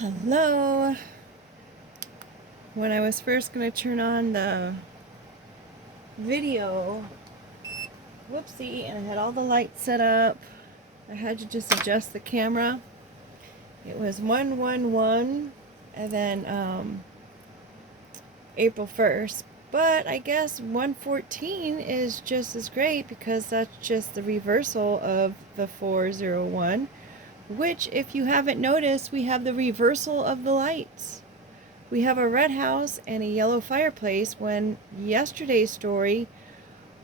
Hello. When I was first going to turn on the video, whoopsie, and I had all the lights set up, I had to just adjust the camera. It was 111 and then April 1st, but I guess 114 is just as great because that's just the reversal of the 401, which, if you haven't noticed, we have the reversal of the lights. We have a red house and a yellow fireplace when yesterday's story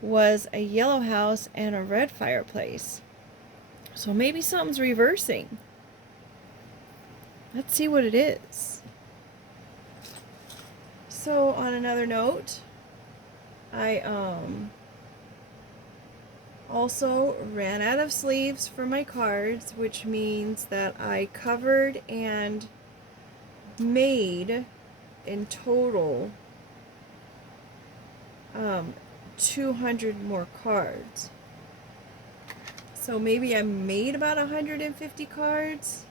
was a yellow house and a red fireplace. So maybe something's reversing. Let's see what it is. So on another note, I also ran out of sleeves for my cards, which means that I covered and made in total 200 more cards. So maybe I made about 150 cards.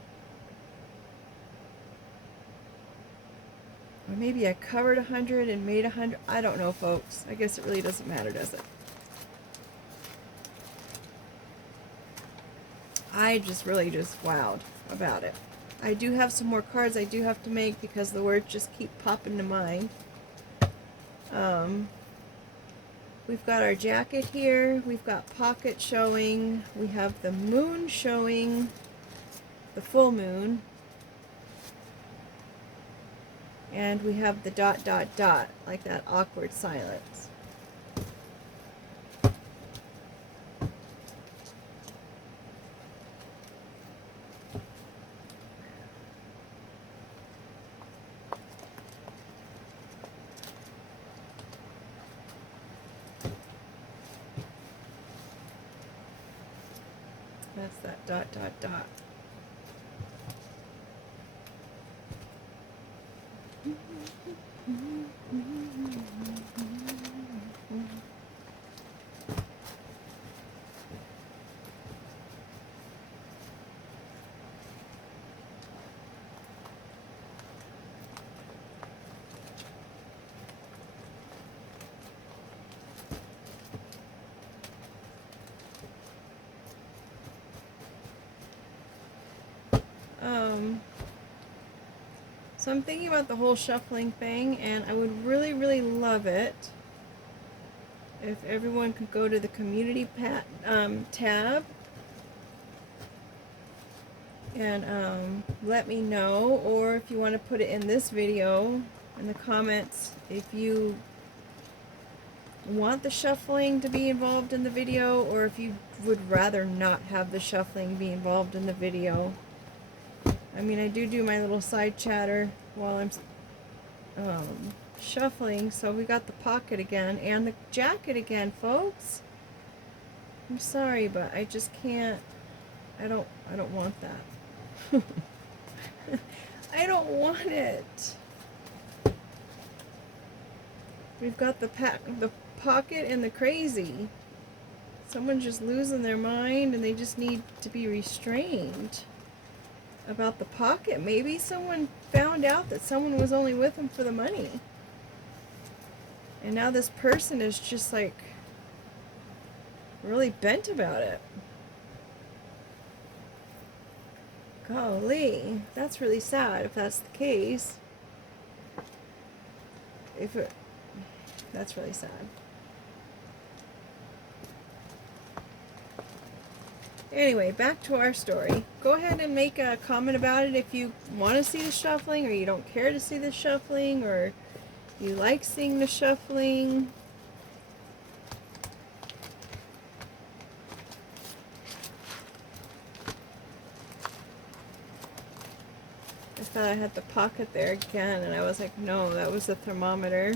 Or maybe I covered 100 and made 100. I don't know, folks. I guess it really doesn't matter, does it? I really just wowed about it. I do have some more cards I do have to make because the words just keep popping to mind. We've got our jacket here. We've got pocket showing. We have the moon showing, the full moon. And we have the ... like that awkward silence. That's that ... So I'm thinking about the whole shuffling thing, and I would really, really love it if everyone could go to the community tab and let me know, or if you want to put it in this video in the comments, if you want the shuffling to be involved in the video, or if you would rather not have the shuffling be involved in the video. I mean, I do my little side chatter while I'm shuffling. So we got the pocket again and the jacket again, folks. I'm sorry, but I just can't. I don't want that. I don't want it. We've got the pocket and the crazy. Someone's just losing their mind and they just need to be restrained about the pocket. Maybe someone found out that someone was only with them for the money. And now this person is just like really bent about it. Golly, that's really sad if that's the case. That's really sad. Anyway, back to our story. Go ahead and make a comment about it if you want to see the shuffling, or you don't care to see the shuffling, or you like seeing the shuffling. I thought I had the pocket there again, and I was like, no, that was the thermometer.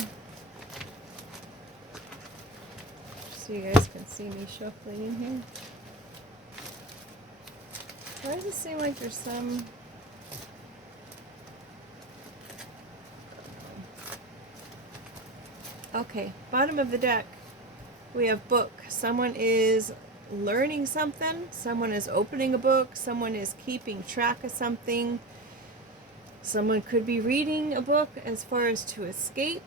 So you guys can see me shuffling in here. Why does it seem like there's some... Okay, bottom of the deck, we have book. Someone is learning something. Someone is opening a book. Someone is keeping track of something. Someone could be reading a book as far as to escape.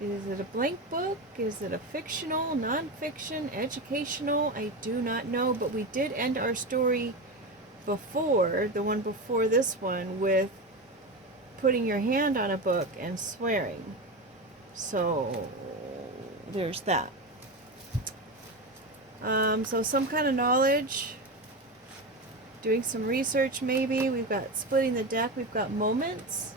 Is it a blank book? Is it a fictional, non-fiction, educational? I do not know, but we did end our story before, the one before this one, with putting your hand on a book and swearing. So there's that. So some kind of knowledge, doing some research maybe. We've got splitting the deck. We've got moments.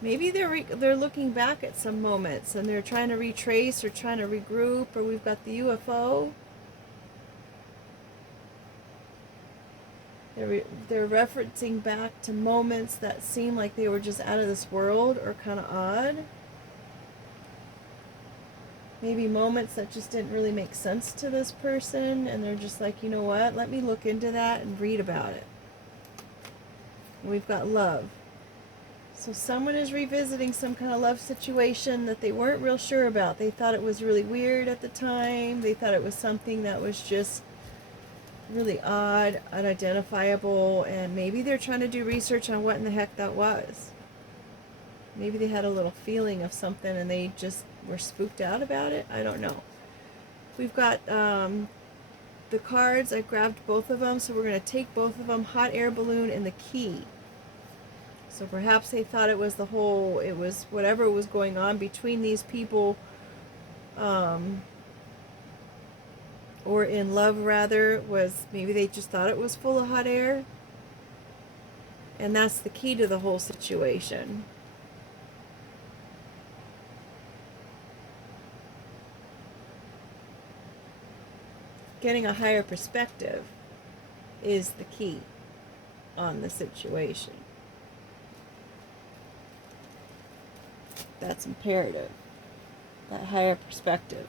Maybe they're looking back at some moments and they're trying to retrace or trying to regroup. Or we've got the UFO. They're referencing back to moments that seem like they were just out of this world or kind of odd. Maybe moments that just didn't really make sense to this person, and they're just like, you know what, let me look into that and read about it. And we've got love. So someone is revisiting some kind of love situation that they weren't real sure about. They thought it was really weird at the time. They thought it was something that was just really odd, unidentifiable, and maybe they're trying to do research on what in the heck that was. Maybe they had a little feeling of something and they just were spooked out about it. I don't know. We've got the cards. I grabbed both of them, so we're going to take both of them, hot air balloon and the key. So perhaps they thought it was it was whatever was going on between these people, or in love rather, was maybe they just thought it was full of hot air. And that's the key to the whole situation. Getting a higher perspective is the key on the situation. That's imperative. That higher perspective.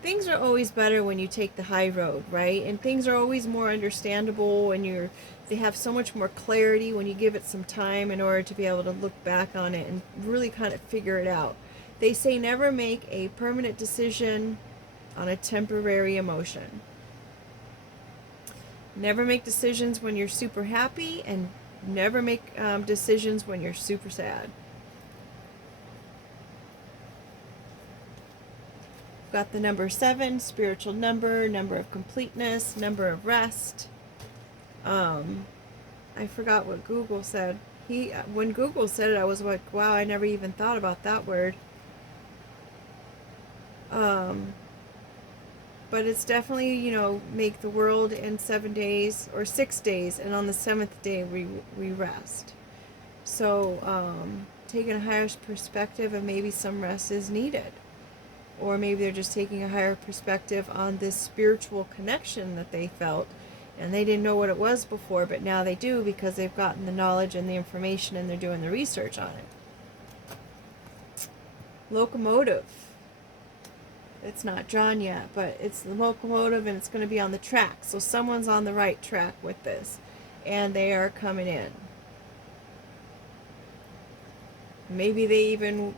Things are always better when you take the high road, right? And things are always more understandable, and they have so much more clarity when you give it some time in order to be able to look back on it and really kind of figure it out. They say never make a permanent decision on a temporary emotion. Never make decisions when you're super happy, and never make decisions when you're super sad. Got the number 7, spiritual number, number of completeness, number of rest. I forgot what Google said. When Google said it, I was like, wow, I never even thought about that word. But it's definitely, make the world in 7 days or 6 days, and on the 7th day we rest. So taking a higher perspective, and maybe some rest is needed. Or maybe they're just taking a higher perspective on this spiritual connection that they felt, and they didn't know what it was before, but now they do because they've gotten the knowledge and the information and they're doing the research on it. Locomotive. It's not drawn yet, but it's the locomotive, and it's going to be on the track. So someone's on the right track with this, and they are coming in. Maybe they even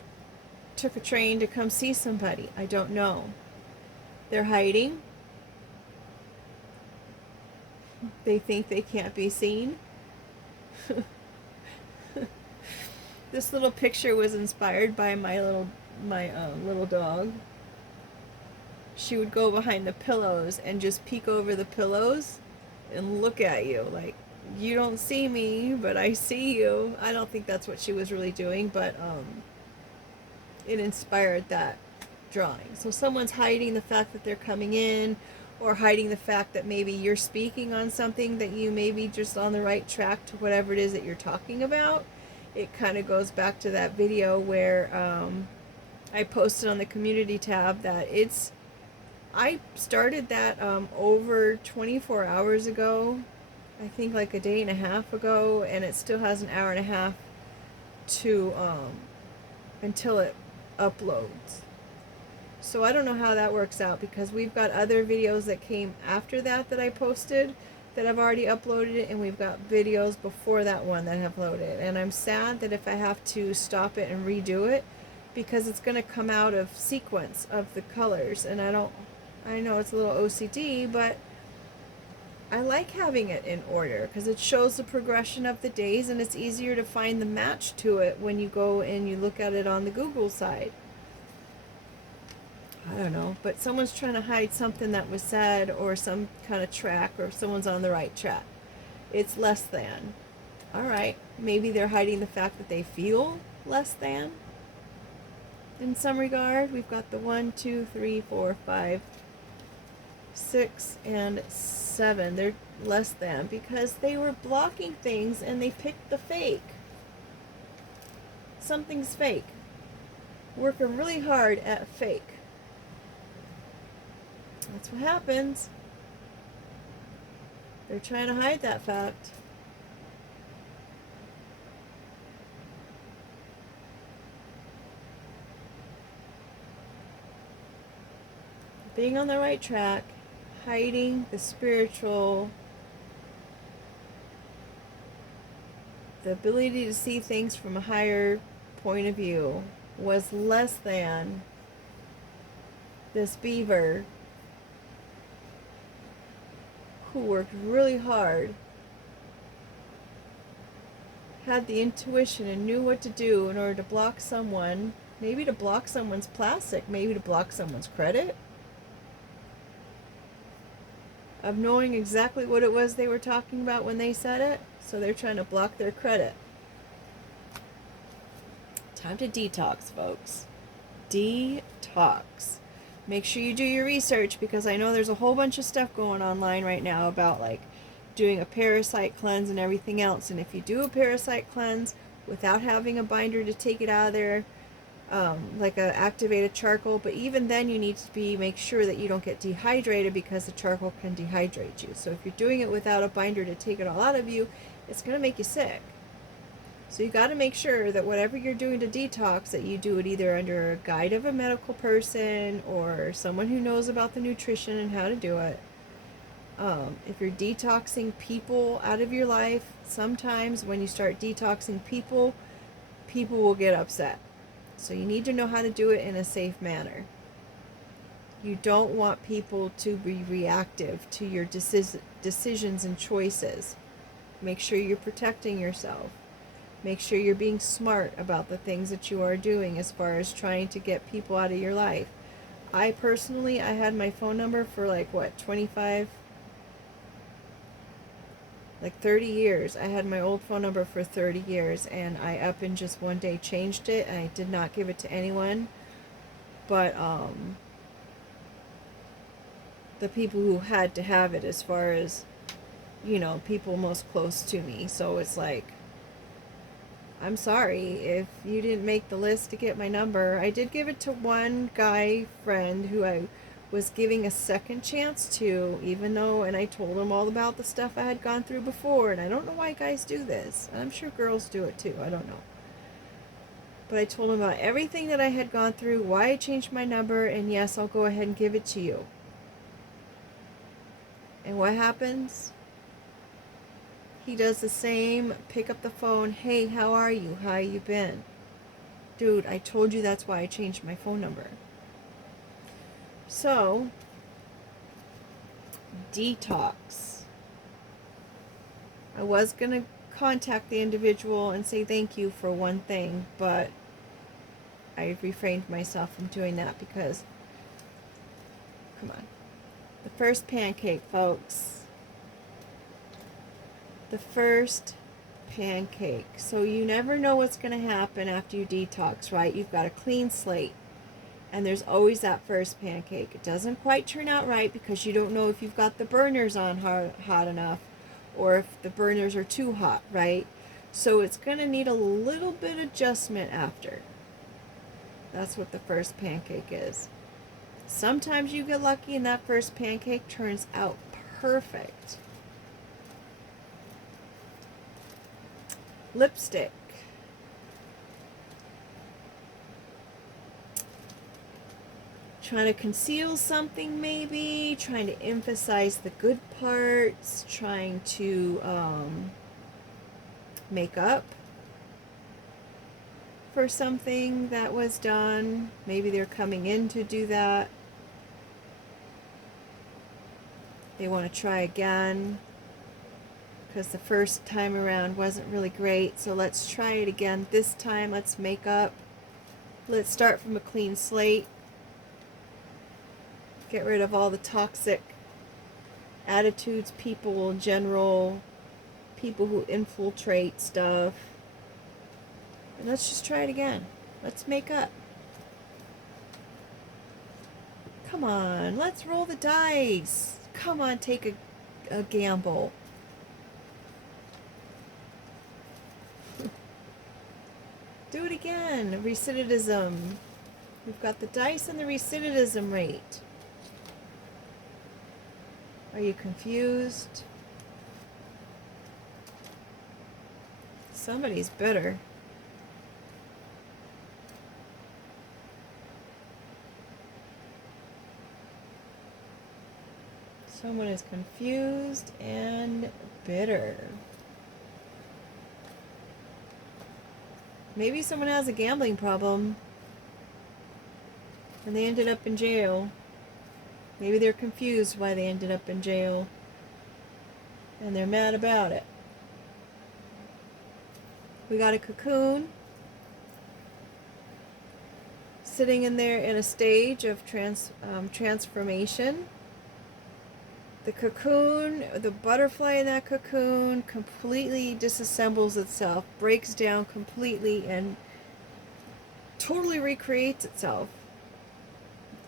took a train to come see somebody. I don't know. They're hiding. They think they can't be seen. This little picture was inspired by my little dog. She would go behind the pillows and just peek over the pillows and look at you like, you don't see me, but I see you. I don't think that's what she was really doing, but it inspired that drawing. So someone's hiding the fact that they're coming in, or hiding the fact that maybe you're speaking on something that you may be just on the right track to whatever it is that you're talking about. It kind of goes back to that video where I posted on the community tab that I started that over 24 hours ago, I think like a day and a half ago, and it still has an hour and a half to until it uploads. So I don't know how that works out, because we've got other videos that came after that I posted that I've already uploaded it, and we've got videos before that one that have loaded. And I'm sad that if I have to stop it and redo it, because it's going to come out of sequence of the colors, and I know it's a little OCD, but I like having it in order because it shows the progression of the days and it's easier to find the match to it when you go and you look at it on the Google side. I don't know, but someone's trying to hide something that was said or some kind of track or someone's on the right track. It's less than. All right, maybe they're hiding the fact that they feel less than in some regard. We've got the 1, 2, 3, 4, 5, 6, and 7. They're less than because they were blocking things and they picked the fake. Something's fake. Working really hard at fake. That's what happens. They're trying to hide that fact. Being on the right track, hiding the spiritual, the ability to see things from a higher point of view was less than this beaver who worked really hard, had the intuition and knew what to do in order to block someone, maybe to block someone's plastic, maybe to block someone's credit, of knowing exactly what it was they were talking about when they said it, so they're trying to block their credit. Time to detox, folks. Detox. Make sure you do your research because I know there's a whole bunch of stuff going online right now about like doing a parasite cleanse and everything else. And if you do a parasite cleanse without having a binder to take it out of there, like a activated charcoal, but even then you need to make sure that you don't get dehydrated because the charcoal can dehydrate you. So if you're doing it without a binder to take it all out of you, it's going to make you sick. So you got to make sure that whatever you're doing to detox, that you do it either under a guide of a medical person or someone who knows about the nutrition and how to do it. If you're detoxing people out of your life, sometimes when you start detoxing people, people will get upset. So you need to know how to do it in a safe manner. You don't want people to be reactive to your decisions and choices. Make sure you're protecting yourself. Make sure you're being smart about the things that you are doing as far as trying to get people out of your life. I personally, I had my phone number for like 25, like 30 years. I had my old phone number for 30 years and I up in just one day changed it and I did not give it to anyone but the people who had to have it, as far as, people most close to me. So it's like, I'm sorry if you didn't make the list to get my number. I did give it to one guy friend who I was giving a second chance to, even though, and I told him all about the stuff I had gone through before, and I don't know why guys do this. I'm sure girls do it too, I don't know. But I told him about everything that I had gone through, why I changed my number, and yes, I'll go ahead and give it to you. And what happens? He does the same, pick up the phone, hey, how are you? How you been? Dude, I told you that's why I changed my phone number. So, detox. I was going to contact the individual and say thank you for one thing, but I refrained myself from doing that because, come on. The first pancake, folks. The first pancake. So you never know what's going to happen after you detox, right? You've got a clean slate. And there's always that first pancake. It doesn't quite turn out right because you don't know if you've got the burners on hot enough or if the burners are too hot, right? So it's going to need a little bit of adjustment after. That's what the first pancake is. Sometimes you get lucky and that first pancake turns out perfect. Lipstick. Trying to conceal something, maybe trying to emphasize the good parts, trying to make up for something that was done. Maybe they're coming in to do that. They want to try again because the first time around wasn't really great. So let's try it again. This time, let's make up. Let's start from a clean slate. Get rid of all the toxic attitudes, people in general, people who infiltrate stuff. And let's just try it again. Let's make up. Come on, let's roll the dice. Come on, take a gamble. Do it again. Recidivism. We've got the dice and the recidivism rate. Are you confused? Somebody's bitter. Someone is confused and bitter. Maybe someone has a gambling problem and they ended up in jail. Maybe they're confused why they ended up in jail and they're mad about it. We got a cocoon sitting in there in a stage of transformation. The cocoon, the butterfly in that cocoon completely disassembles itself, breaks down completely, and totally recreates itself.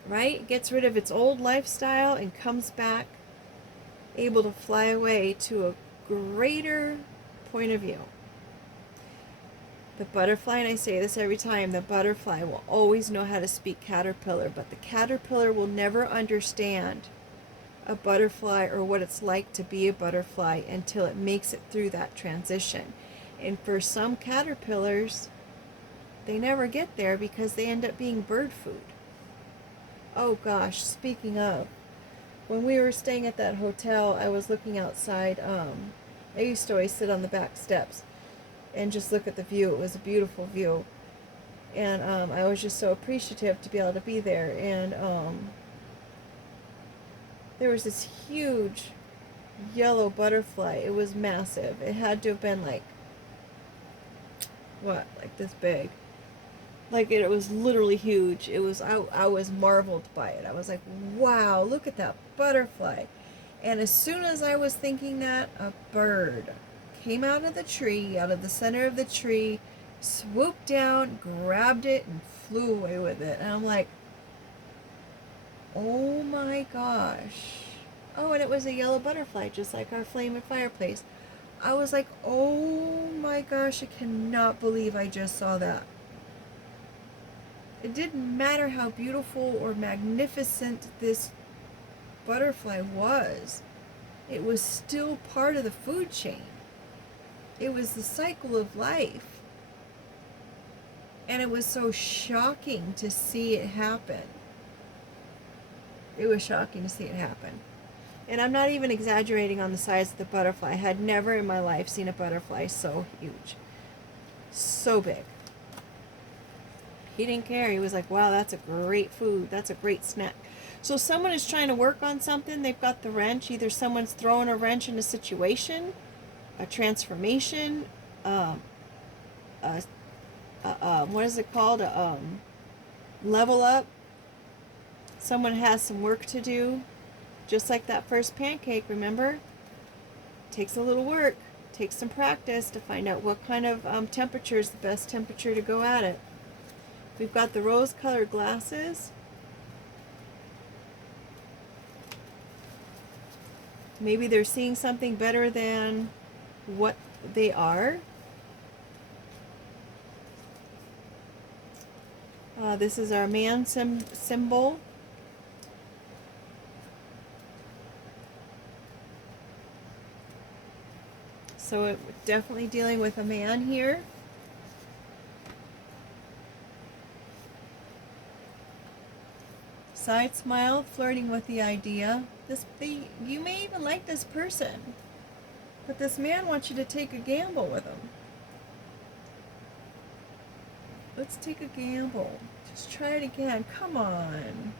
Right? It gets rid of its old lifestyle and comes back able to fly away to a greater point of view. The butterfly, and I say this every time, the butterfly will always know how to speak caterpillar, but the caterpillar will never understand a butterfly or what it's like to be a butterfly until it makes it through that transition. And for some caterpillars, they never get there because they end up being bird food. Oh gosh, speaking of, when we were staying at that hotel, I was looking outside. I used to always sit on the back steps and just look at the view. It was a beautiful view. And I was just so appreciative to be able to be there. And there was this huge yellow butterfly. It was massive. It had to have been like this big. Like it was literally huge. It was I was marveled by it. I was like, wow, look at that butterfly. And as soon as I was thinking that, a bird came out of the tree, out of the center of the tree, swooped down, grabbed it, and flew away with it. And I'm like, oh my gosh. Oh, and it was a yellow butterfly, just like our flame and fireplace. I was like, oh my gosh, I cannot believe I just saw that. It didn't matter how beautiful or magnificent this butterfly was. It was still part of the food chain. It was the cycle of life. And it was so shocking to see it happen. It was shocking to see it happen. And I'm not even exaggerating on the size of the butterfly. I had never in my life seen a butterfly so huge. So big. He didn't care. He was like, wow, that's a great food. That's a great snack. So someone is trying to work on something. They've got the wrench. Either someone's throwing a wrench in a situation, a transformation, what is it called? Level up. Someone has some work to do. Just like that first pancake, remember? Takes a little work. Takes some practice to find out what kind of temperature is the best temperature to go at it. We've got the rose-colored glasses. Maybe they're seeing something better than what they are. This is our man symbol. So it definitely dealing with a man here. Side smile, flirting with the idea. You may even like this person, but this man wants you to take a gamble with him. Let's take a gamble. Just try it again. Come on.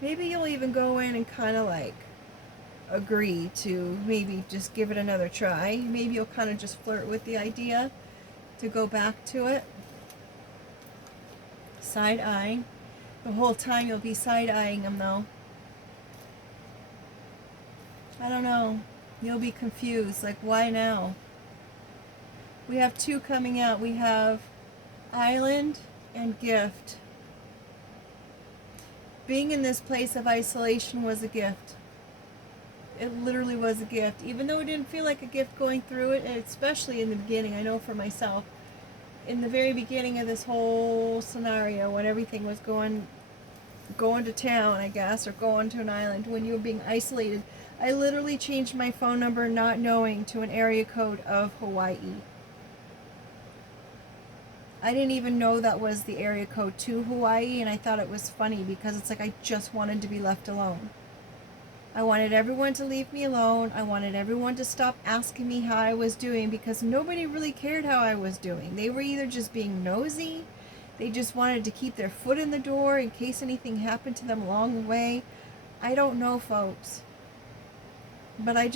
Maybe you'll even go in and kind of like agree to maybe just give it another try. Maybe you'll kind of just flirt with the idea to go back to it. Side-eyeing. The whole time you'll be side-eyeing them, though. I don't know. You'll be confused. Like, why now? We have two coming out. We have Island and Gift. Being in this place of isolation was a gift. It literally was a gift. Even though it didn't feel like a gift going through it, and especially in the beginning, I know for myself, in the very beginning of this whole scenario, when everything was going to town, I guess, or going to an island, when you were being isolated, I literally changed my phone number not knowing to an area code of Hawaii. I didn't even know that was the area code to Hawaii, and I thought it was funny because it's like I just wanted to be left alone. I wanted everyone to leave me alone. I wanted everyone to stop asking me how I was doing because nobody really cared how I was doing. They were either just being nosy, they just wanted to keep their foot in the door in case anything happened to them along the way. I don't know, folks. But I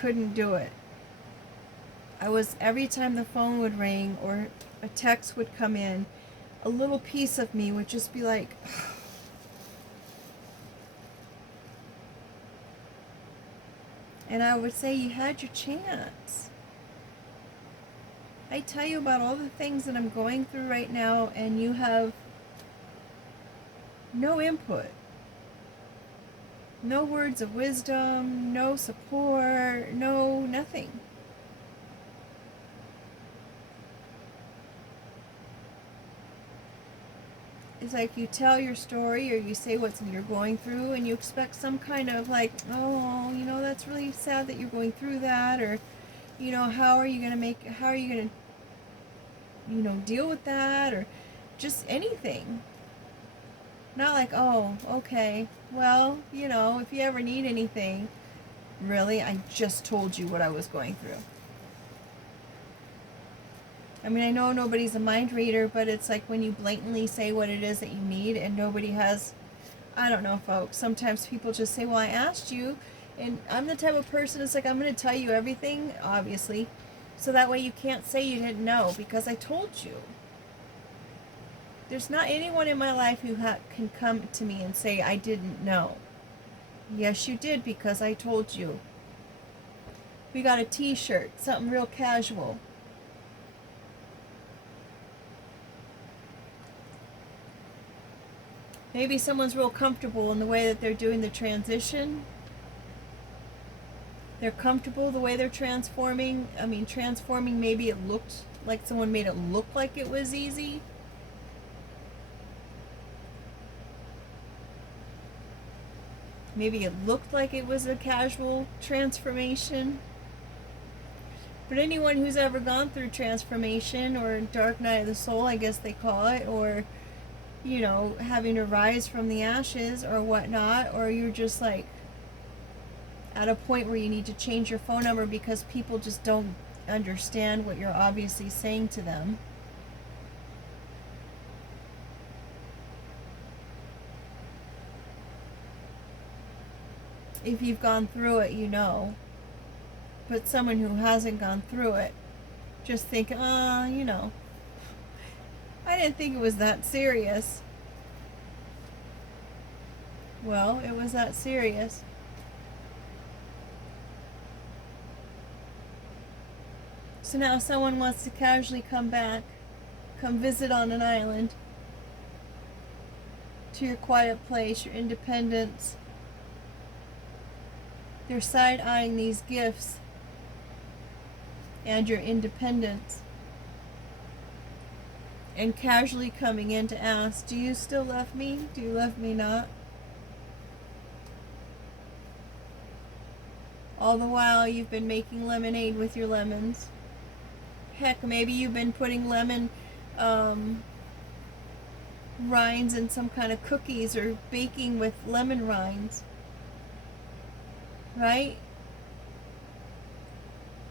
couldn't do it. Every time the phone would ring or a text would come in, a little piece of me would just be like, and I would say, you had your chance. I tell you about all the things that I'm going through right now, and you have no input. No words of wisdom, no support, no nothing. It's like you tell your story or you say what you're going through and you expect some kind of like, oh, that's really sad that you're going through that, or, how are you going to deal with that, or just anything. Not like, oh, okay, well, if you ever need anything, really, I just told you what I was going through. I mean, I know nobody's a mind reader, but it's like when you blatantly say what it is that you need and nobody has, I don't know, folks. Sometimes people just say, well, I asked you, and I'm the type of person, it's like, I'm going to tell you everything, obviously, so that way you can't say you didn't know, because I told you. There's not anyone in my life who can come to me and say, I didn't know. Yes, you did, because I told you. We got a t-shirt, something real casual. Maybe someone's real comfortable in the way that they're doing the transition. They're comfortable the way they're transforming. I mean, transforming, maybe it looked like someone made it look like it was easy. Maybe it looked like it was a casual transformation. But anyone who's ever gone through transformation or dark night of the soul, I guess they call it, or having to rise from the ashes or whatnot, or you're just like at a point where you need to change your phone number because people just don't understand what you're obviously saying to them. If you've gone through it, But someone who hasn't gone through it, just think, I didn't think it was that serious. Well, it was that serious. So now someone wants to casually come visit on an island, to your quiet place, your independence. They're side-eyeing these gifts and your independence, and casually coming in to ask, do you still love me? Do you love me not? All the while you've been making lemonade with your lemons. Heck, maybe you've been putting lemon rinds in some kind of cookies, or baking with lemon rinds. Right?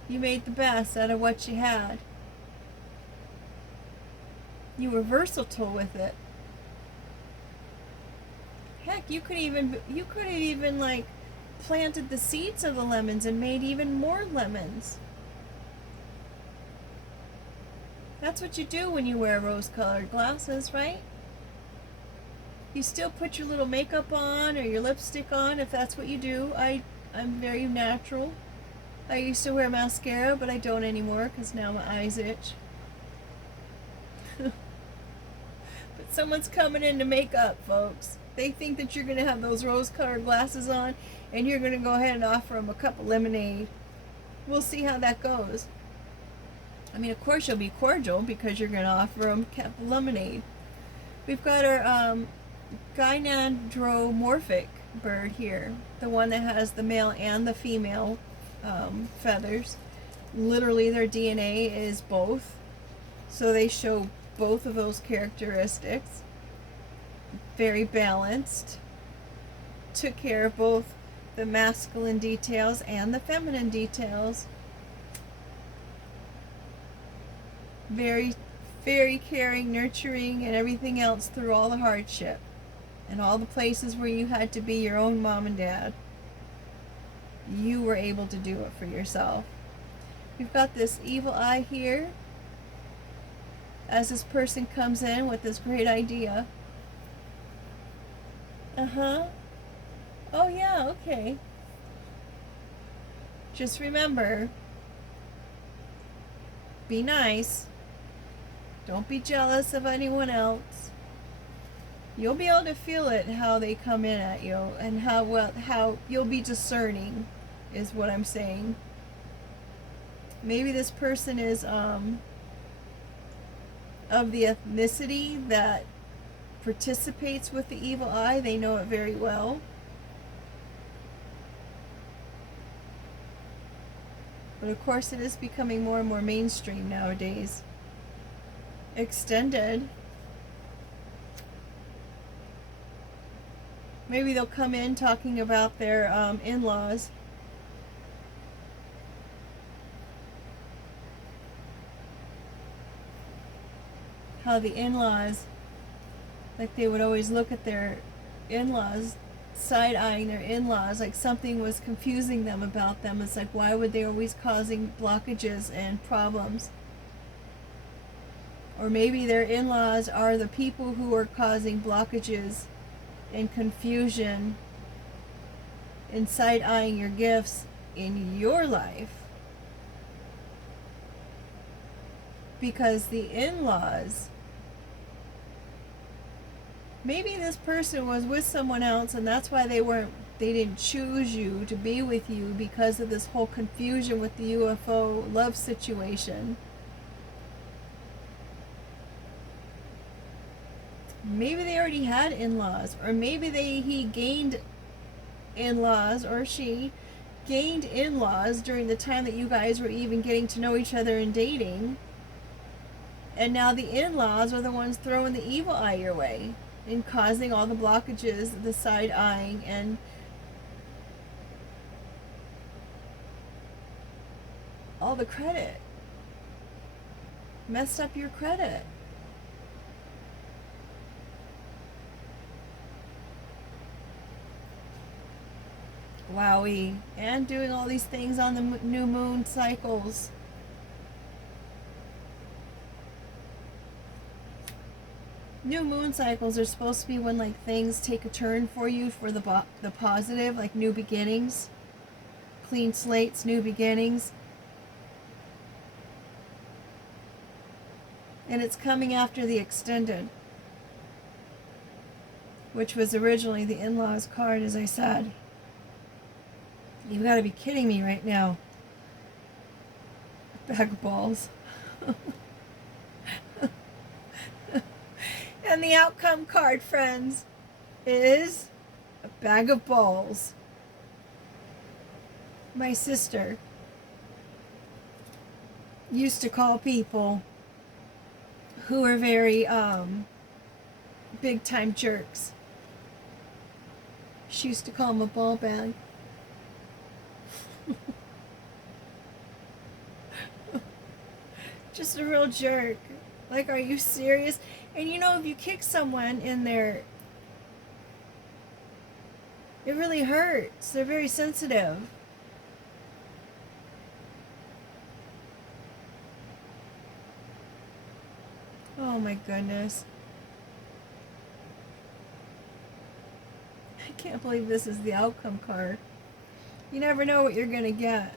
You made the best out of what you had. You were versatile with it. Heck, you could have even like planted the seeds of the lemons and made even more lemons. That's what you do when you wear rose-colored glasses, right? You still put your little makeup on or your lipstick on if that's what you do. I'm very natural. I used to wear mascara, but I don't anymore because now my eyes itch. But someone's coming in to make up, folks. They think that you're going to have those rose-colored glasses on and you're going to go ahead and offer them a cup of lemonade. We'll see how that goes. I mean, of course you'll be cordial because you're going to offer them a cup of lemonade. We've got our gynandromorphic bird here, the one that has the male and the female feathers. Literally their DNA is both, so they show both of those characteristics. Very balanced. Took care of both the masculine details and the feminine details. Very, very caring, nurturing, and everything else through all the hardship and all the places where you had to be your own mom and dad. You were able to do it for yourself. We've got this evil eye here as this person comes in with this great idea. Oh yeah, okay. Just remember, be nice. Don't be jealous of anyone else. You'll be able to feel it, how they come in at you, and how you'll be discerning, is what I'm saying. Maybe this person is of the ethnicity that participates with the evil eye. They know it very well. But of course it is becoming more and more mainstream nowadays. Extended. Maybe they'll come in talking about their in-laws. How the in-laws, like they would always look at their in-laws, side-eyeing their in-laws, like something was confusing them about them. It's like, why would they always causing blockages and problems? Or maybe their in-laws are the people who are causing blockages and confusion and side-eyeing your gifts in your life. Because the in-laws, maybe this person was with someone else and that's why they didn't choose you to be with you, because of this whole confusion with the UFO love situation. Maybe they already had in-laws, or maybe he gained in-laws, or she gained in-laws during the time that you guys were even getting to know each other and dating. And now the in-laws are the ones throwing the evil eye your way and causing all the blockages, the side-eyeing, and all the credit. Messed up your credit. Wowie. And doing all these things on the new moon cycles. New moon cycles are supposed to be when like things take a turn for you for the positive, like new beginnings, clean slates, new beginnings. And it's coming after the extended, which was originally the in-laws card, as I said. You've got to be kidding me right now. Bag of balls. And the outcome card, friends, is a bag of balls. My sister used to call people who are very big time jerks. She used to call them a ball bag. Just a real jerk. Like, are you serious? And you know, if you kick someone in It really hurts. They're very sensitive. Oh my goodness. I can't believe this is the outcome card. You never know what you're going to get.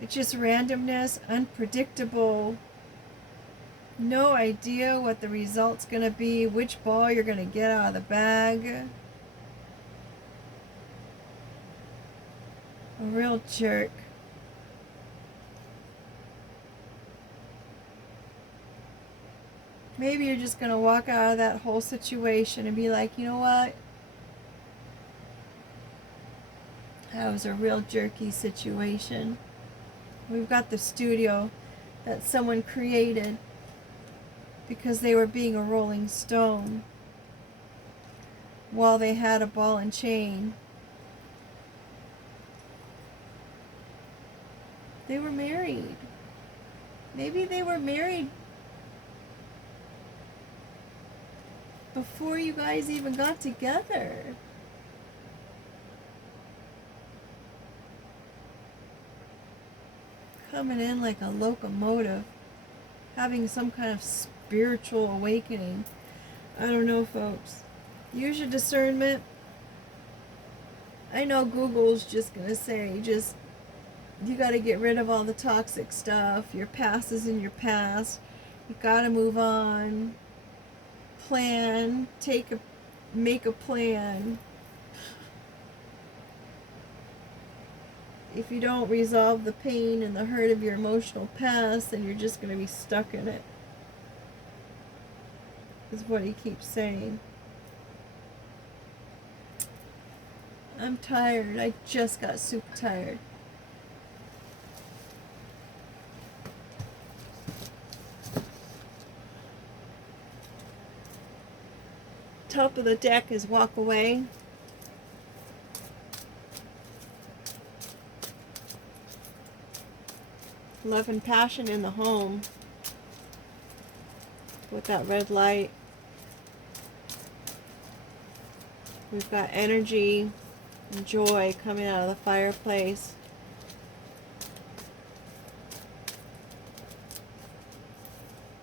It's just randomness, unpredictable. No idea what the result's going to be, which ball you're going to get out of the bag. A real jerk. Maybe you're just going to walk out of that whole situation and be like, you know what? That was a real jerky situation. We've got the studio that someone created because they were being a Rolling Stone while they had a ball and chain. They were married. Maybe they were married before you guys even got together. Coming in like a locomotive, having some kind of spiritual awakening. I don't know, folks. Use your discernment. I know Google's just gonna say, you gotta get rid of all the toxic stuff. Your past is in your past. You gotta move on. Plan. Make a plan. If you don't resolve the pain and the hurt of your emotional past, then you're just going to be stuck in it. Is what he keeps saying. I'm tired. I just got super tired. Top of the deck is walk away. Love and passion in the home with that red light. We've got energy and joy coming out of the fireplace.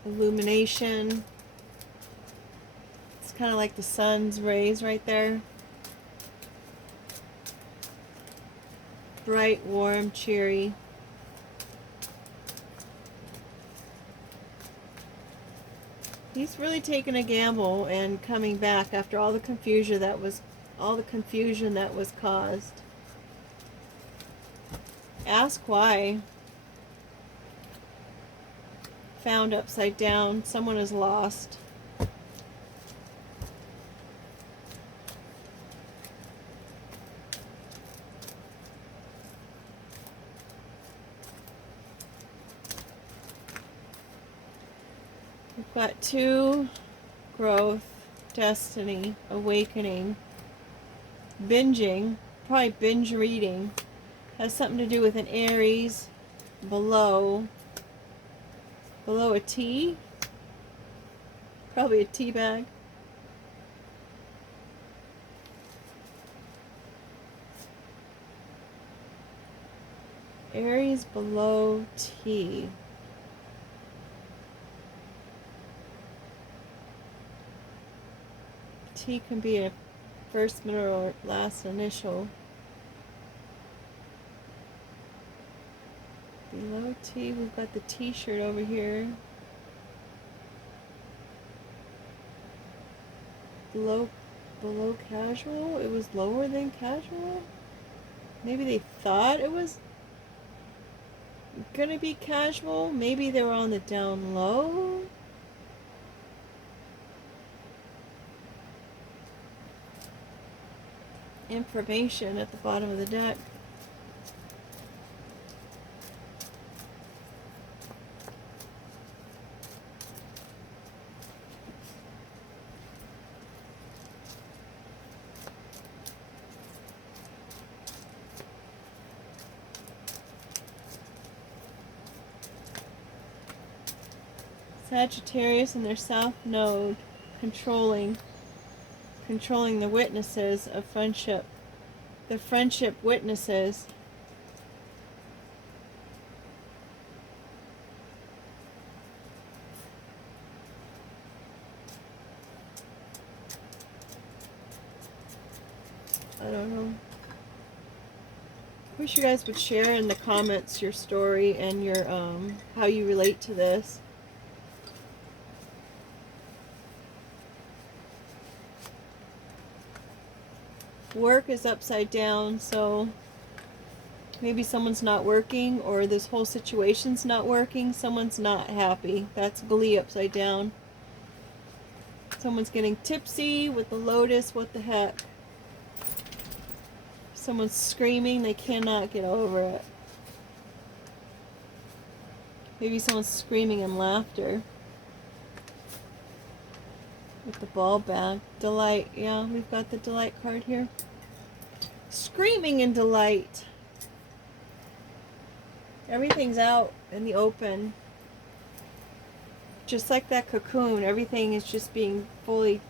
Illumination. It's kind of like the sun's rays right there. Bright, warm, cheery. He's really taking a gamble and coming back after all the confusion that was caused. Ask why. Found upside down. Someone is lost. We've got 2, growth, destiny, awakening, binging, probably binge reading. Has something to do with an Aries below a tea. Probably a tea bag. Aries below tea. T can be a first, middle, or last initial. Below T, we've got the T-shirt over here. Below casual? It was lower than casual? Maybe they thought it was gonna be casual? Maybe they were on the down low? Information at the bottom of the deck. Sagittarius and their south node controlling controlling the witnesses of friendship. The friendship witnesses. I don't know. Wish you guys would share in the comments your story and your how you relate to this. Work is upside down, so maybe someone's not working, or this whole situation's not working. Someone's not happy. That's Glee upside down. Someone's getting tipsy with the Lotus. What the heck? Someone's screaming. They cannot get over it. Maybe someone's screaming in laughter. With the ball back. Delight. Yeah, we've got the delight card here. Screaming in delight. Everything's out in the open. Just like that cocoon, everything is just being fully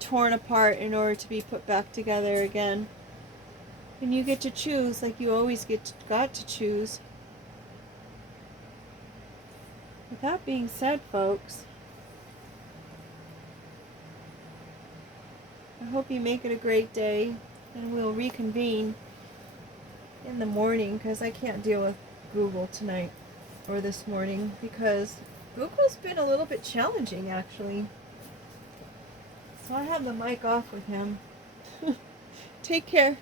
torn apart in order to be put back together again. And you get to choose, like you always got to choose. With that being said, folks, I hope you make it a great day, and we'll reconvene in the morning, because I can't deal with Google tonight or this morning, because Google's been a little bit challenging actually. So I have the mic off with him. Take care.